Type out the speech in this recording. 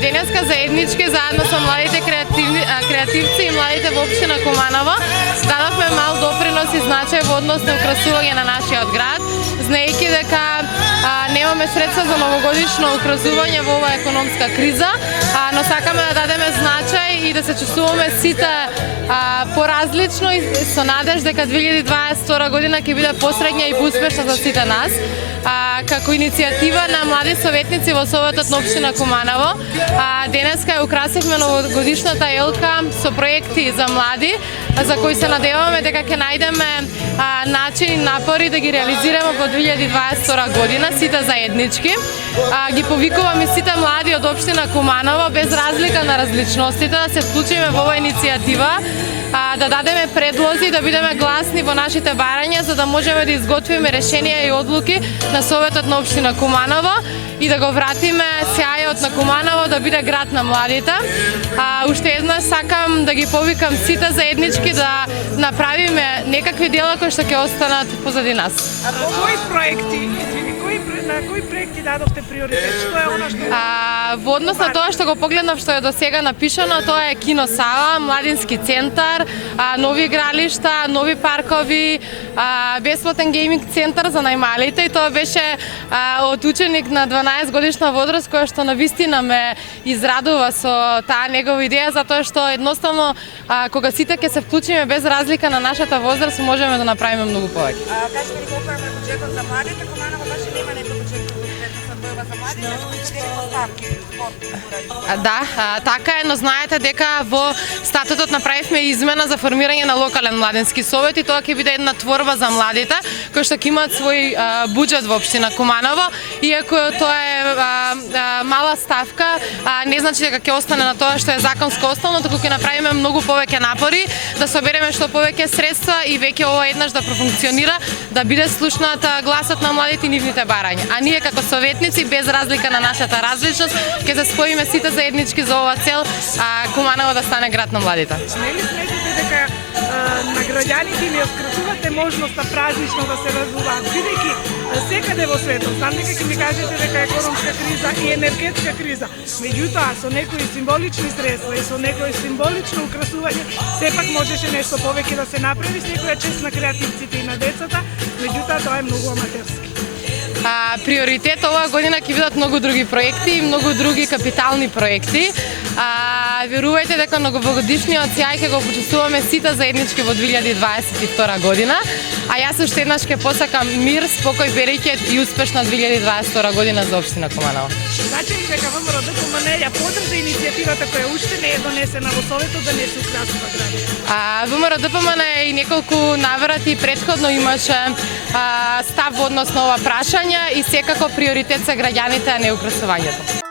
Денеска заеднички заедно со младите креативци и младите во општина Куманово дадовме мал допринос и значај во однос на украсување на нашиот град, знаејќи дека немаме средства за новогодишно украсување во оваа економска криза, но сакаме да дадеме значај и да се чувствуваме сите поразлично и со надеж дека 2022 година ќе биде посреќна и поуспешна за сите нас. Како иницијатива на млади советници во Советот на општина Куманово, денеска ја украсивме новогодишната елка со проекти за млади, за кои се надеваме дека ќе најдеме начини и напори да ги реализираме во 2022 година, сите заеднички. Ги повикуваме сите млади од општина Куманово, без разлика на различностите, да се вклучиме во оваа иницијатива, да дадеме предлози, да бидеме гласни во нашите барања, за да можеме да изготвиме решенија и одлуки на Советот на општина Куманово и да го вратиме сјајот на Куманово да биде град на младите. Уште еднаш сакам да ги повикам сите заеднички да направиме некакви дела кои што ќе останат позади нас. Кои проекти, на кои проекти дадовте приоритет? Што е она што Во однос на тоа што го погледнав што е до сега напишано, тоа е кино сала, младински центар, нови игралишта, нови паркови, бесплатен гейминг центар за најмалите, и тоа беше од ученик на 12 годишна возраст која што навистина ме израдува со таа негова идеја, затоа што едноставно кога сите ќе се вклучиме без разлика на нашата возраст можеме да направиме многу повеќе. Кажете ли колку е буџетот за младите? Куманово баш нема некој буџет за младите, поставки. Да, така е, но знаете дека во статутот направивме измена за формирање на локален младински совет и тоа ќе биде една творба за младите кои што ќе имаат свој буџет во општина Куманово. Иако тоа е мала ставка, не значи дека ќе остане на тоа што е законско оставено, туку ќе направиме многу повеќе напори да собереме што повеќе средства и веќе ова еднаш да профункционира, да биде слушнат гласот на младите и нивните барања. А ние како советници, без разлика на нашата различност, ќе се споиме сите заеднички за оваа цел, Куманово да стане град на младите. Нели сметате дека на граѓаните им ја скратувате можноста празнично да се разуваат, бидејќи секаде во светот, знам дека ќе ми кажете дека е економска криза и енергетска криза, меѓутоа со некои символични средства и со некое символично украсување, сепак можеше нешто повеќе да се направи, секоја чест на креативците и на децата, меѓутоа тоа е многу аматерски. Приоритет оваа година ќе бидат многу други проекти, многу други капитални проекти. Верувајте дека новогодишниот сјај ќе го почувствуваме сите заеднички во 2022 година, а јас уште еднаш ќе посакам мир, спокој, берекет и успешна 2022 година за општина Куманово. Значи ли дека ВМРО ДПМН ја поддржа иницијативата која уште не е донесена во Советот да не се украсува градот? ВМРО ДПМН и неколку наврати претходно имаше став во однос на ова прашање и секако приоритет се граѓаните, а не украсувањето.